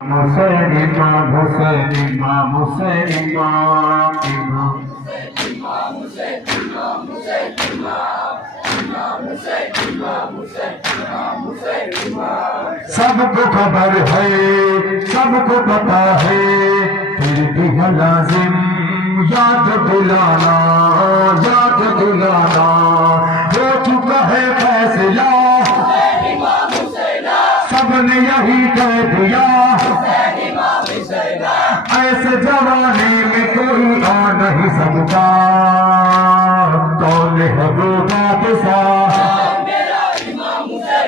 মুসাইলিমা মুসাইলিমা মুসাইলিমা सबको खबर है सबको पता है फिर भी है लाजिम याद दिलाना हो चुका है फैसला सबने यही कह दिया ऐसे जमाने में कोई आ नहीं सकता कौन है वो बादशाह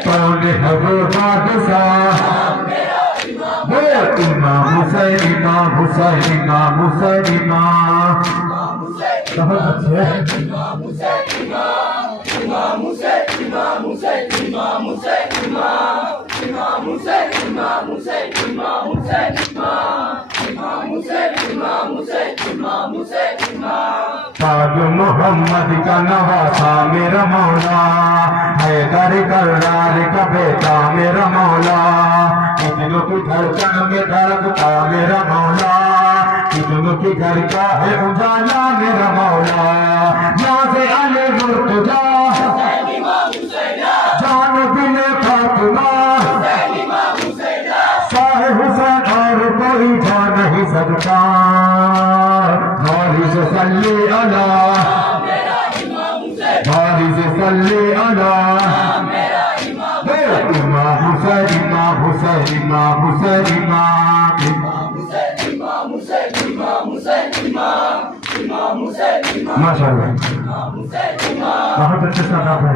कौन है वो बादशाह वो इमाम हुसैन इमाम हुसैन इमाम हुसैन इमाम बहुत अच्छे ताज मोहम्मद का नवासा मेरा मौला हैदर करार का बेटा मेरा मौला कितनों की धड़कन में धड़कता मेरा मौला कितनों की घर का है उजाला मेरा मौला यहाँ से अली मुर्तजा जान दिले फातिमा शाह हुसैन और कोई जा नहीं सकता बारिश सल्ली अला बारिश सल्ली अला इमाम हुसैन इमाम हुसैन इमाम हुसैन इमाम माशाअल्लाह बहुत अच्छा सा है